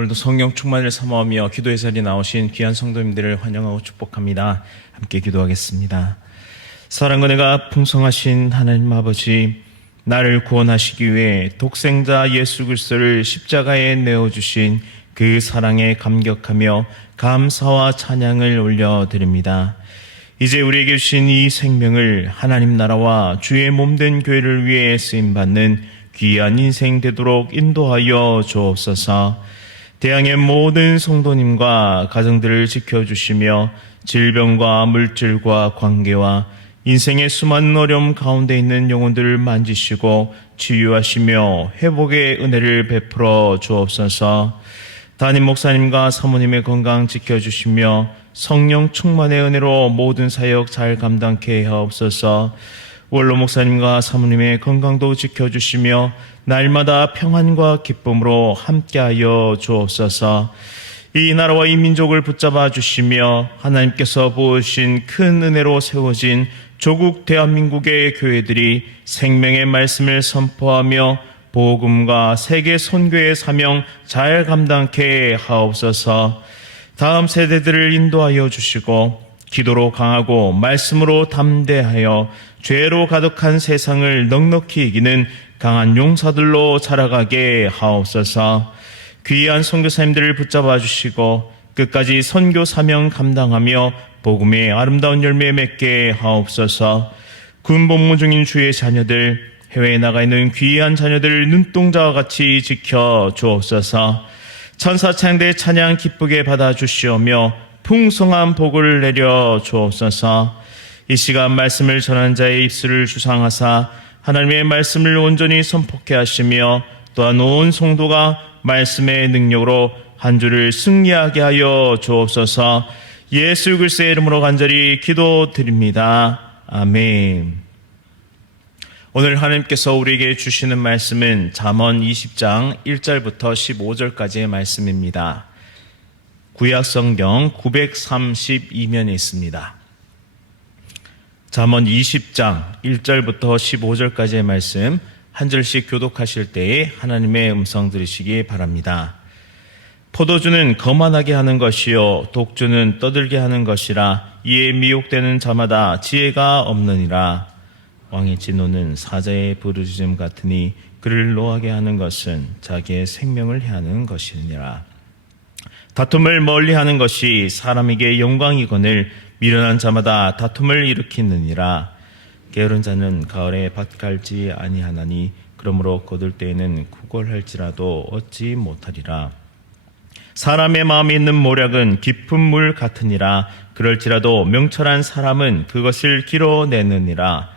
오늘도 성령 충만을 사모하며 기도의 자리에 나오신 귀한 성도님들을 환영하고 축복합니다. 함께 기도하겠습니다. 사랑과 은혜가 풍성하신 하나님 아버지, 나를 구원하시기 위해 독생자 예수 그리스도를 십자가에 내어주신 그 사랑에 감격하며 감사와 찬양을 올려드립니다. 이제 우리에게 주신 이 생명을 하나님 나라와 주의 몸된 교회를 위해 쓰임받는 귀한 인생 되도록 인도하여 주옵소서. 대항의 모든 성도님과 가정들을 지켜주시며 질병과 물질과 관계와 인생의 수많은 어려움 가운데 있는 영혼들을 만지시고 치유하시며 회복의 은혜를 베풀어 주옵소서. 담임 목사님과 사모님의 건강 지켜주시며 성령 충만의 은혜로 모든 사역 잘 감당케 하옵소서. 원로 목사님과 사모님의 건강도 지켜주시며 날마다 평안과 기쁨으로 함께하여 주옵소서. 이 나라와 이 민족을 붙잡아 주시며 하나님께서 부으신 큰 은혜로 세워진 조국 대한민국의 교회들이 생명의 말씀을 선포하며 복음과 세계 선교의 사명 잘 감당케 하옵소서. 다음 세대들을 인도하여 주시고 기도로 강하고 말씀으로 담대하여 죄로 가득한 세상을 넉넉히 이기는 강한 용사들로 자라가게 하옵소서. 귀한 선교사님들을 붙잡아 주시고 끝까지 선교 사명 감당하며 복음의 아름다운 열매 맺게 하옵소서. 군 복무 중인 주의 자녀들, 해외에 나가 있는 귀한 자녀들 눈동자와 같이 지켜 주옵소서. 천사 창대 찬양 기쁘게 받아 주시오며 풍성한 복을 내려 주옵소서. 이 시간 말씀을 전한 자의 입술을 주상하사 하나님의 말씀을 온전히 선포케 하시며 또한 온 성도가 말씀의 능력으로 한 주를 승리하게 하여 주옵소서. 예수 그리스도의 이름으로 간절히 기도드립니다. 아멘. 오늘 하나님께서 우리에게 주시는 말씀은 잠언 20장 1절부터 15절까지의 말씀입니다. 구약성경 932면에 있습니다. 잠언 20장 1절부터 15절까지의 말씀 한 절씩 교독하실 때에 하나님의 음성 들으시기 바랍니다. 포도주는 거만하게 하는 것이요 독주는 떠들게 하는 것이라. 이에 미혹되는 자마다 지혜가 없느니라. 왕의 진노는 사자의 부르짖음 같으니 그를 노하게 하는 것은 자기의 생명을 해하는 것이니라. 다툼을 멀리하는 것이 사람에게 영광이거늘 미련한 자마다 다툼을 일으키느니라. 게으른 자는 가을에 밭 갈지 아니하나니 그러므로 거둘 때에는 구걸할지라도 얻지 못하리라. 사람의 마음에 있는 모략은 깊은 물 같으니라. 그럴지라도 명철한 사람은 그것을 길어내느니라.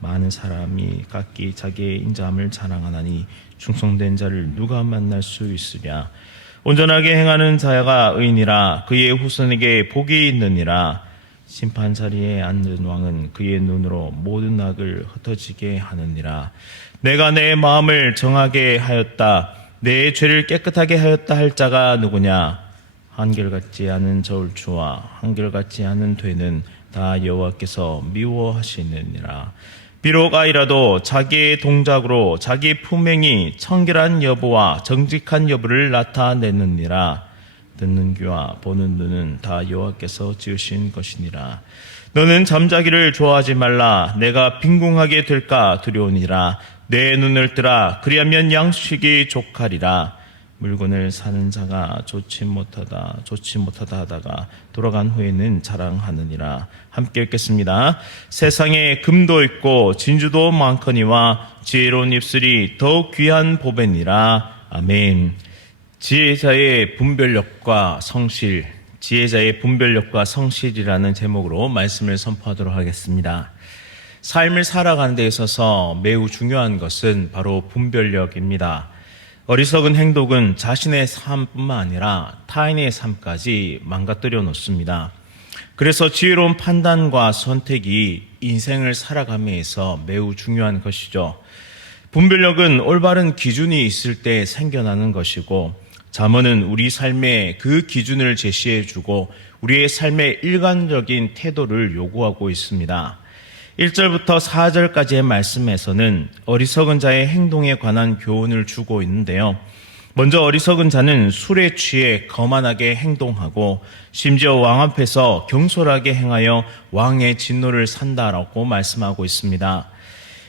많은 사람이 각기 자기의 인자함을 자랑하나니 충성된 자를 누가 만날 수 있으랴. 온전하게 행하는 자가 의인이라. 그의 후손에게 복이 있느니라. 심판 자리에 앉은 왕은 그의 눈으로 모든 악을 흩어지게 하느니라. 내가 내 마음을 정하게 하였다. 내 죄를 깨끗하게 하였다 할 자가 누구냐? 한결같지 않은 저울추와 한결같지 않은 되는 다 여호와께서 미워하시느니라. 비록 아이라도 자기의 동작으로 자기 품행이 청결한 여부와 정직한 여부를 나타내느니라. 듣는 귀와 보는 눈은 다 여호와께서 지으신 것이니라. 너는 잠자기를 좋아하지 말라. 내가 빈궁하게 될까 두려우니라. 내 눈을 뜨라. 그리하면 양식이 족하리라. 물건을 사는 자가 좋지 못하다 하다가 돌아간 후에는 자랑하느니라. 함께 읽겠습니다. 세상에 금도 있고 진주도 많거니와 지혜로운 입술이 더욱 귀한 보배니라. 아멘. 지혜자의 분별력과 성실, 지혜자의 분별력과 성실이라는 제목으로 말씀을 선포하도록 하겠습니다. 삶을 살아가는 데 있어서 매우 중요한 것은 바로 분별력입니다. 어리석은 행동은 자신의 삶뿐만 아니라 타인의 삶까지 망가뜨려 놓습니다. 그래서 지혜로운 판단과 선택이 인생을 살아감에 있어 매우 중요한 것이죠. 분별력은 올바른 기준이 있을 때 생겨나는 것이고, 잠언은 우리 삶에 그 기준을 제시해주고 우리의 삶의 일관적인 태도를 요구하고 있습니다. 1절부터 4절까지의 말씀에서는 어리석은 자의 행동에 관한 교훈을 주고 있는데요. 먼저 어리석은 자는 술에 취해 거만하게 행동하고 심지어 왕 앞에서 경솔하게 행하여 왕의 진노를 산다라고 말씀하고 있습니다.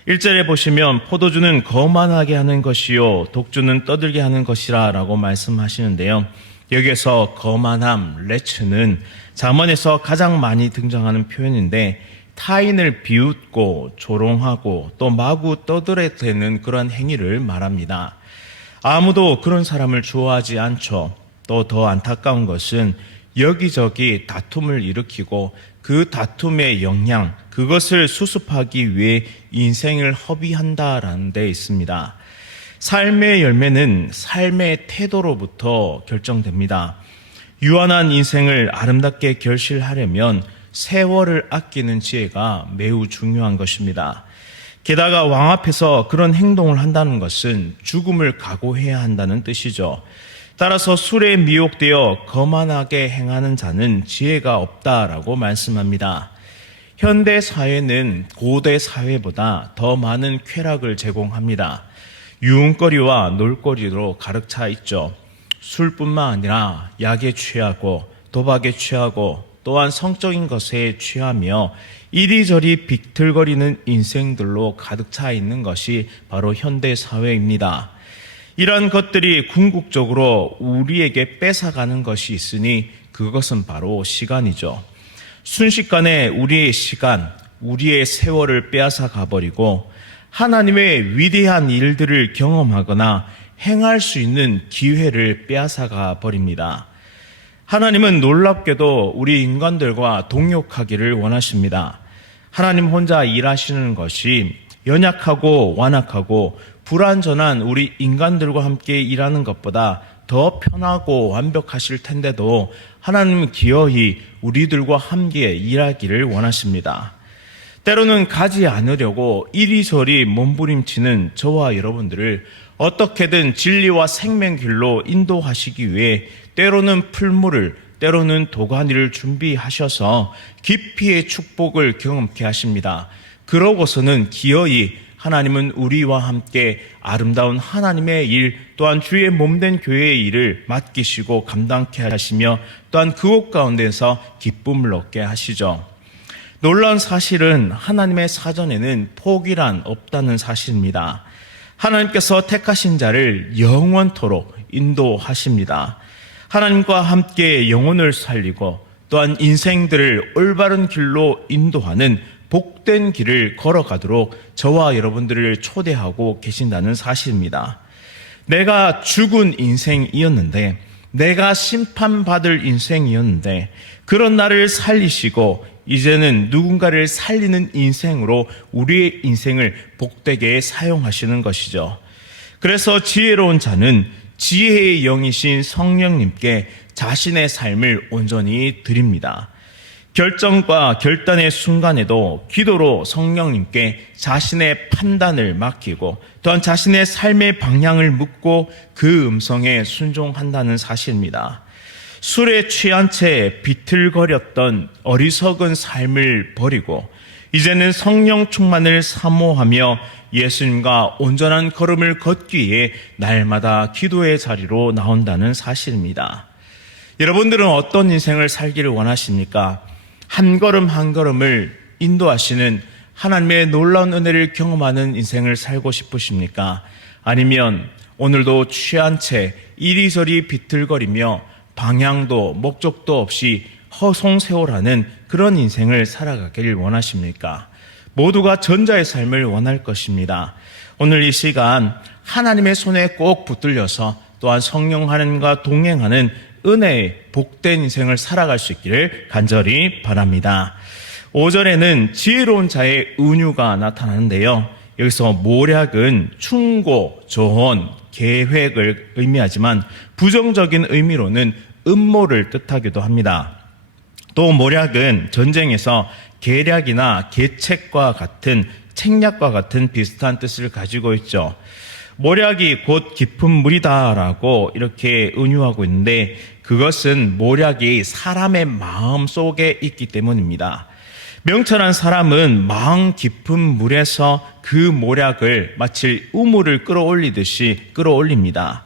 1절에 보시면 포도주는 거만하게 하는 것이요 독주는 떠들게 하는 것이라 라고 말씀하시는데요. 여기에서 거만함, 레츠는 잠언에서 가장 많이 등장하는 표현인데 타인을 비웃고 조롱하고 또 마구 떠들어대는 그런 행위를 말합니다. 아무도 그런 사람을 좋아하지 않죠. 또 더 안타까운 것은 여기저기 다툼을 일으키고 그 다툼의 영향, 그것을 수습하기 위해 인생을 허비한다라는 데 있습니다. 삶의 열매는 삶의 태도로부터 결정됩니다. 유한한 인생을 아름답게 결실하려면 세월을 아끼는 지혜가 매우 중요한 것입니다. 게다가 왕 앞에서 그런 행동을 한다는 것은 죽음을 각오해야 한다는 뜻이죠. 따라서 술에 미혹되어 거만하게 행하는 자는 지혜가 없다라고 말씀합니다. 현대 사회는 고대 사회보다 더 많은 쾌락을 제공합니다. 유흥거리와 놀거리로 가득 차 있죠. 술뿐만 아니라 약에 취하고 도박에 취하고 또한 성적인 것에 취하며 이리저리 비틀거리는 인생들로 가득 차 있는 것이 바로 현대 사회입니다. 이러한 것들이 궁극적으로 우리에게 뺏어가는 것이 있으니 그것은 바로 시간이죠. 순식간에 우리의 시간, 우리의 세월을 빼앗아 가버리고 하나님의 위대한 일들을 경험하거나 행할 수 있는 기회를 빼앗아 가버립니다. 하나님은 놀랍게도 우리 인간들과 동역하기를 원하십니다. 하나님 혼자 일하시는 것이 연약하고 완악하고 불완전한 우리 인간들과 함께 일하는 것보다 더 편하고 완벽하실 텐데도 하나님은 기어이 우리들과 함께 일하기를 원하십니다. 때로는 가지 않으려고 이리저리 몸부림치는 저와 여러분들을 어떻게든 진리와 생명길로 인도하시기 위해 때로는 풀물을, 때로는 도가니를 준비하셔서 깊이의 축복을 경험케 하십니다. 그러고서는 기어이 하나님은 우리와 함께 아름다운 하나님의 일 또한 주의 몸된 교회의 일을 맡기시고 감당케 하시며 또한 그곳 가운데서 기쁨을 얻게 하시죠. 놀라운 사실은 하나님의 사전에는 포기란 없다는 사실입니다. 하나님께서 택하신 자를 영원토록 인도하십니다. 하나님과 함께 영혼을 살리고 또한 인생들을 올바른 길로 인도하는 복된 길을 걸어가도록 저와 여러분들을 초대하고 계신다는 사실입니다. 내가 죽은 인생이었는데, 내가 심판받을 인생이었는데 그런 나를 살리시고 이제는 누군가를 살리는 인생으로 우리의 인생을 복되게 사용하시는 것이죠. 그래서 지혜로운 자는 지혜의 영이신 성령님께 자신의 삶을 온전히 드립니다. 결정과 결단의 순간에도 기도로 성령님께 자신의 판단을 맡기고 또한 자신의 삶의 방향을 묻고 그 음성에 순종한다는 사실입니다. 술에 취한 채 비틀거렸던 어리석은 삶을 버리고 이제는 성령 충만을 사모하며 예수님과 온전한 걸음을 걷기 위해 날마다 기도의 자리로 나온다는 사실입니다. 여러분들은 어떤 인생을 살기를 원하십니까? 한 걸음 한 걸음을 인도하시는 하나님의 놀라운 은혜를 경험하는 인생을 살고 싶으십니까? 아니면 오늘도 취한 채 이리저리 비틀거리며 방향도 목적도 없이 허송세월하는 그런 인생을 살아가기를 원하십니까? 모두가 전자의 삶을 원할 것입니다. 오늘 이 시간 하나님의 손에 꼭 붙들려서 또한 성령 하나님과 동행하는 은혜의 복된 인생을 살아갈 수 있기를 간절히 바랍니다. 5절에는 지혜로운 자의 은유가 나타나는데요. 여기서 모략은 충고, 조언, 계획을 의미하지만 부정적인 의미로는 음모를 뜻하기도 합니다. 또 모략은 전쟁에서 계략이나 계책과 같은 책략과 같은 비슷한 뜻을 가지고 있죠. 모략이 곧 깊은 물이다라고 이렇게 은유하고 있는데 그것은 모략이 사람의 마음 속에 있기 때문입니다. 명철한 사람은 마음 깊은 물에서 그 모략을 마치 우물을 끌어올리듯이 끌어올립니다.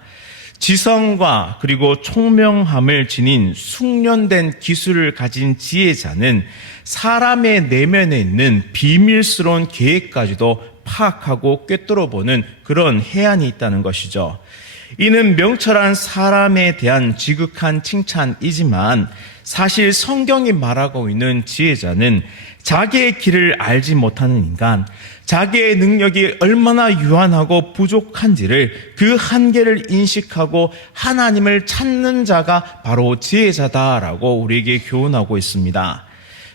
지성과 그리고 총명함을 지닌 숙련된 기술을 가진 지혜자는 사람의 내면에 있는 비밀스러운 계획까지도 파악하고 꿰뚫어보는 그런 해안이 있다는 것이죠. 이는 명철한 사람에 대한 지극한 칭찬이지만 사실 성경이 말하고 있는 지혜자는 자기의 길을 알지 못하는 인간, 자기의 능력이 얼마나 유한하고 부족한지를 그 한계를 인식하고 하나님을 찾는 자가 바로 지혜자다라고 우리에게 교훈하고 있습니다.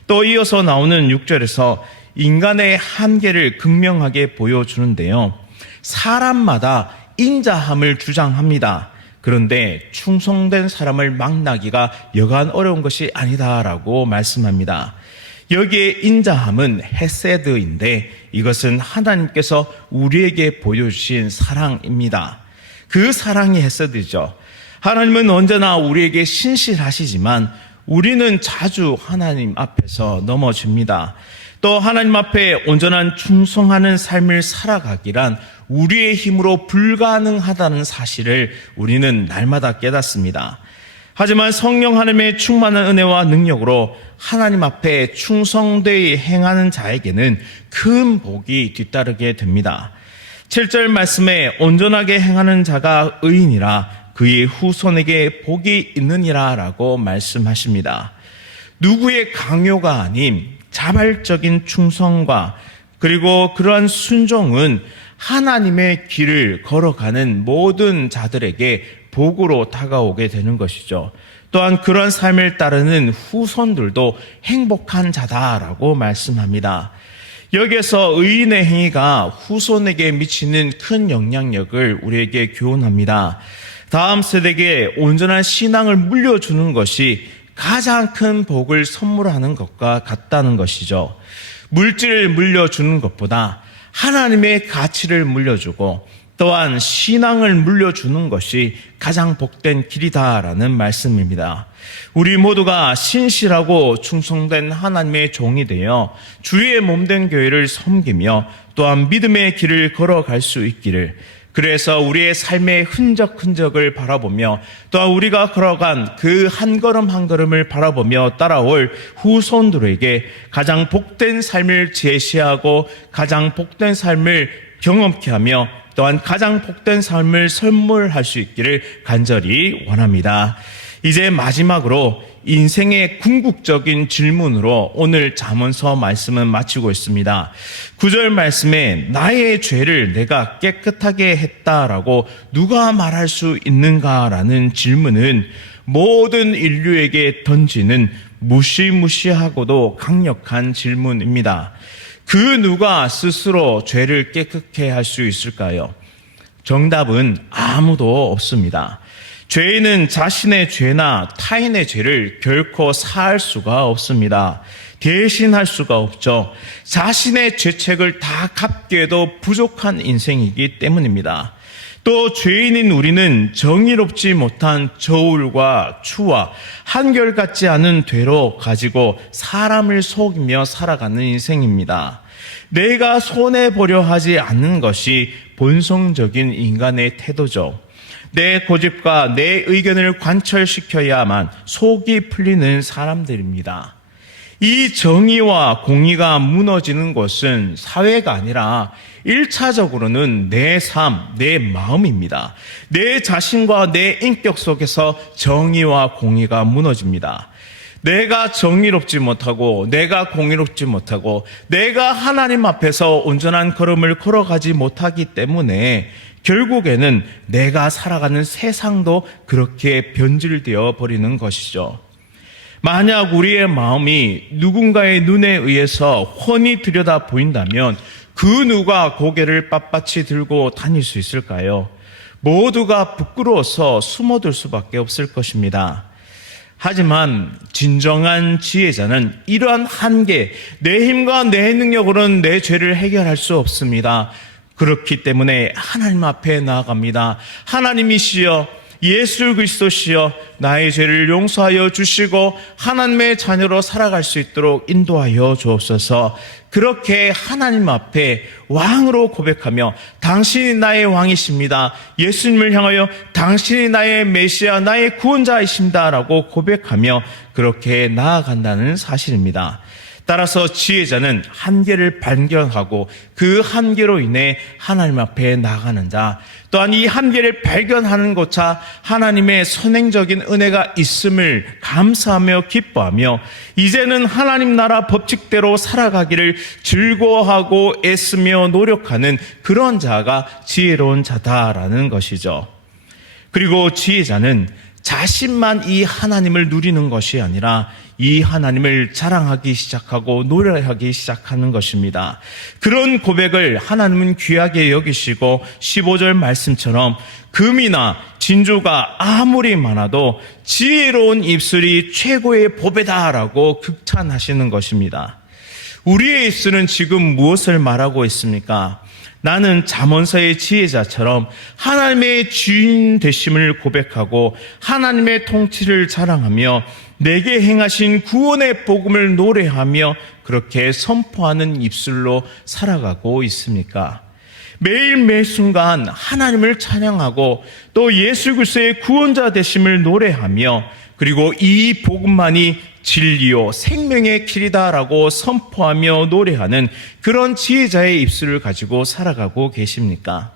또 이어서 나오는 6절에서 인간의 한계를 극명하게 보여주는데요. 사람마다 인자함을 주장합니다. 그런데 충성된 사람을 만나기가 여간 어려운 것이 아니다라고 말씀합니다. 여기에 인자함은 헤세드인데 이것은 하나님께서 우리에게 보여주신 사랑입니다. 그 사랑이 헤세드죠. 하나님은 언제나 우리에게 신실하시지만 우리는 자주 하나님 앞에서 넘어집니다. 또 하나님 앞에 온전한 충성하는 삶을 살아가기란 우리의 힘으로 불가능하다는 사실을 우리는 날마다 깨닫습니다. 하지만 성령 하나님의 충만한 은혜와 능력으로 하나님 앞에 충성되이 행하는 자에게는 큰 복이 뒤따르게 됩니다. 7절 말씀에 온전하게 행하는 자가 의인이라 그의 후손에게 복이 있느니라 라고 말씀하십니다. 누구의 강요가 아닌 자발적인 충성과 그리고 그러한 순종은 하나님의 길을 걸어가는 모든 자들에게 복으로 다가오게 되는 것이죠. 또한 그런 삶을 따르는 후손들도 행복한 자다라고 말씀합니다. 여기에서 의인의 행위가 후손에게 미치는 큰 영향력을 우리에게 교훈합니다. 다음 세대에게 온전한 신앙을 물려주는 것이 가장 큰 복을 선물하는 것과 같다는 것이죠. 물질을 물려주는 것보다 하나님의 가치를 물려주고 또한 신앙을 물려주는 것이 가장 복된 길이다라는 말씀입니다. 우리 모두가 신실하고 충성된 하나님의 종이 되어 주의 몸된 교회를 섬기며 또한 믿음의 길을 걸어갈 수 있기를, 그래서 우리의 삶의 흔적을 바라보며 또한 우리가 걸어간 그 한 걸음 한 걸음을 바라보며 따라올 후손들에게 가장 복된 삶을 제시하고 가장 복된 삶을 경험케 하며 또한 가장 복된 삶을 선물할 수 있기를 간절히 원합니다. 이제 마지막으로 인생의 궁극적인 질문으로 오늘 잠언서 말씀은 마치고 있습니다. 9절 말씀에 나의 죄를 내가 깨끗하게 했다라고 누가 말할 수 있는가라는 질문은 모든 인류에게 던지는 무시무시하고도 강력한 질문입니다. 그 누가 스스로 죄를 깨끗게 할 수 있을까요? 정답은 아무도 없습니다. 죄인은 자신의 죄나 타인의 죄를 결코 사할 수가 없습니다. 대신할 수가 없죠. 자신의 죄책을 다 갚기에도 부족한 인생이기 때문입니다. 또 죄인인 우리는 정의롭지 못한 저울과 추와 한결같지 않은 되로 가지고 사람을 속이며 살아가는 인생입니다. 내가 손해보려 하지 않는 것이 본성적인 인간의 태도죠. 내 고집과 내 의견을 관철시켜야만 속이 풀리는 사람들입니다. 이 정의와 공의가 무너지는 것은 사회가 아니라 1차적으로는 내 삶, 내 마음입니다. 내 자신과 내 인격 속에서 정의와 공의가 무너집니다. 내가 정의롭지 못하고 내가 공의롭지 못하고 내가 하나님 앞에서 온전한 걸음을 걸어가지 못하기 때문에 결국에는 내가 살아가는 세상도 그렇게 변질되어 버리는 것이죠. 만약 우리의 마음이 누군가의 눈에 의해서 훤히 들여다 보인다면 그 누가 고개를 빳빳이 들고 다닐 수 있을까요? 모두가 부끄러워서 숨어들 수밖에 없을 것입니다. 하지만 진정한 지혜자는 이러한 한계, 내 힘과 내 능력으로는 내 죄를 해결할 수 없습니다. 그렇기 때문에 하나님 앞에 나아갑니다. 하나님이시여, 예수 그리스도시여 나의 죄를 용서하여 주시고 하나님의 자녀로 살아갈 수 있도록 인도하여 주옵소서. 그렇게 하나님 앞에 왕으로 고백하며 당신이 나의 왕이십니다, 예수님을 향하여 당신이 나의 메시아, 나의 구원자이십니다 라고 고백하며 그렇게 나아간다는 사실입니다. 따라서 지혜자는 한계를 발견하고 그 한계로 인해 하나님 앞에 나아가는 자, 또한 이 한계를 발견하는 것차 하나님의 선행적인 은혜가 있음을 감사하며 기뻐하며 이제는 하나님 나라 법칙대로 살아가기를 즐거워하고 애쓰며 노력하는 그런 자가 지혜로운 자다라는 것이죠. 그리고 지혜자는 자신만 이 하나님을 누리는 것이 아니라 이 하나님을 자랑하기 시작하고 노래하기 시작하는 것입니다. 그런 고백을 하나님은 귀하게 여기시고 15절 말씀처럼 금이나 진주가 아무리 많아도 지혜로운 입술이 최고의 보배다라고 극찬하시는 것입니다. 우리의 입술은 지금 무엇을 말하고 있습니까? 나는 잠언서의 지혜자처럼 하나님의 주인 되심을 고백하고 하나님의 통치를 자랑하며 내게 행하신 구원의 복음을 노래하며 그렇게 선포하는 입술로 살아가고 있습니까? 매일 매 순간 하나님을 찬양하고 또 예수 그리스도의 구원자 되심을 노래하며 그리고 이 복음만이 진리요 생명의 길이다라고 선포하며 노래하는 그런 지혜자의 입술을 가지고 살아가고 계십니까?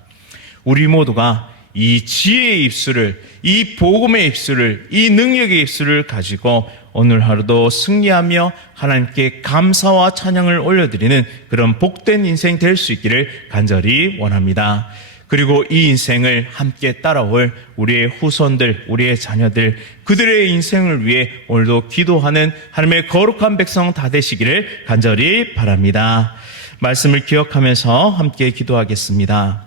우리 모두가 이 지혜의 입술을, 이 복음의 입술을, 이 능력의 입술을 가지고 오늘 하루도 승리하며 하나님께 감사와 찬양을 올려드리는 그런 복된 인생 될 수 있기를 간절히 원합니다. 그리고 이 인생을 함께 따라올 우리의 후손들, 우리의 자녀들, 그들의 인생을 위해 오늘도 기도하는 하나님의 거룩한 백성 다 되시기를 간절히 바랍니다. 말씀을 기억하면서 함께 기도하겠습니다.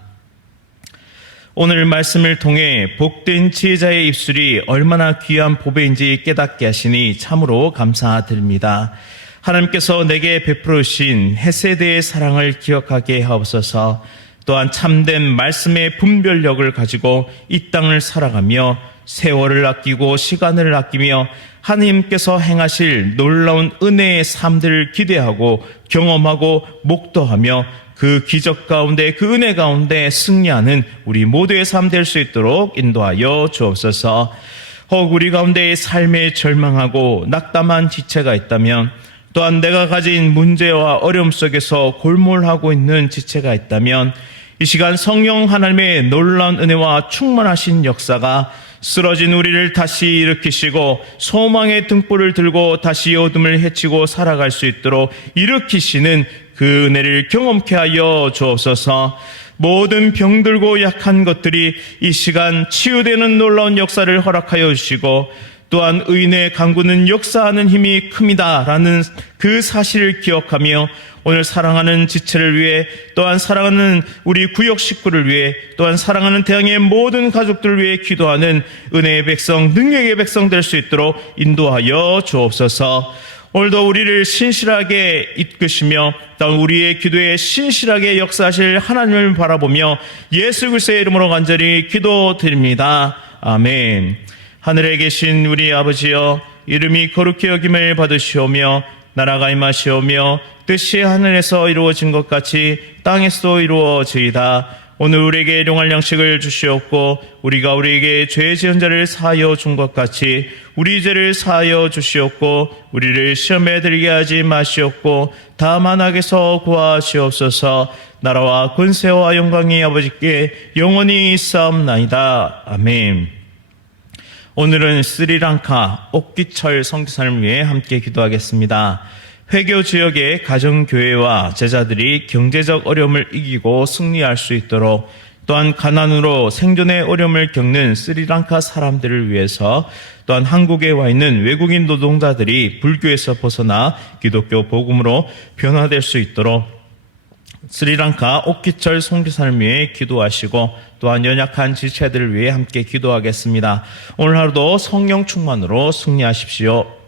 오늘 말씀을 통해 복된 지혜자의 입술이 얼마나 귀한 보배인지 깨닫게 하시니 참으로 감사드립니다. 하나님께서 내게 베풀으신 헤세드의 사랑을 기억하게 하옵소서. 또한 참된 말씀의 분별력을 가지고 이 땅을 살아가며 세월을 아끼고 시간을 아끼며 하나님께서 행하실 놀라운 은혜의 삶들을 기대하고 경험하고 목도하며 그 기적 가운데 그 은혜 가운데 승리하는 우리 모두의 삶 될 수 있도록 인도하여 주옵소서. 혹 우리 가운데 삶에 절망하고 낙담한 지체가 있다면, 또한 내가 가진 문제와 어려움 속에서 골몰하고 있는 지체가 있다면 이 시간 성령 하나님의 놀라운 은혜와 충만하신 역사가 쓰러진 우리를 다시 일으키시고 소망의 등불을 들고 다시 어둠을 헤치고 살아갈 수 있도록 일으키시는 그 은혜를 경험케 하여 주옵소서. 모든 병들고 약한 것들이 이 시간 치유되는 놀라운 역사를 허락하여 주시고, 또한 의인의 강구는 역사하는 힘이 큽니다라는 그 사실을 기억하며 오늘 사랑하는 지체를 위해, 또한 사랑하는 우리 구역 식구를 위해, 또한 사랑하는 대항의 모든 가족들을 위해 기도하는 은혜의 백성, 능력의 백성 될 수 있도록 인도하여 주옵소서. 오늘도 우리를 신실하게 이끄시며 또한 우리의 기도에 신실하게 역사하실 하나님을 바라보며 예수 그리스도의 이름으로 간절히 기도드립니다. 아멘. 하늘에 계신 우리 아버지여, 이름이 거룩히 여김을 받으시오며 나라가 임하시오며 뜻이 하늘에서 이루어진 것 같이 땅에서도 이루어지이다. 오늘 우리에게 일용할 양식을 주시옵고 우리가 우리에게 죄 지은 자를 사하여 준 것 같이 우리 죄를 사하여 주시옵고 우리를 시험에 들게 하지 마시옵고 다만 악에서 구하시옵소서. 나라와 권세와 영광이 아버지께 영원히 있사옵나이다. 아멘. 오늘은 스리랑카 옥기철 선교사를 위해 함께 기도하겠습니다. 회교 지역의 가정교회와 제자들이 경제적 어려움을 이기고 승리할 수 있도록, 또한 가난으로 생존의 어려움을 겪는 스리랑카 사람들을 위해서, 또한 한국에 와 있는 외국인 노동자들이 불교에서 벗어나 기독교 복음으로 변화될 수 있도록 스리랑카 옥기철 선교사를 위해 기도하시고, 또한 연약한 지체들을 위해 함께 기도하겠습니다. 오늘 하루도 성령 충만으로 승리하십시오.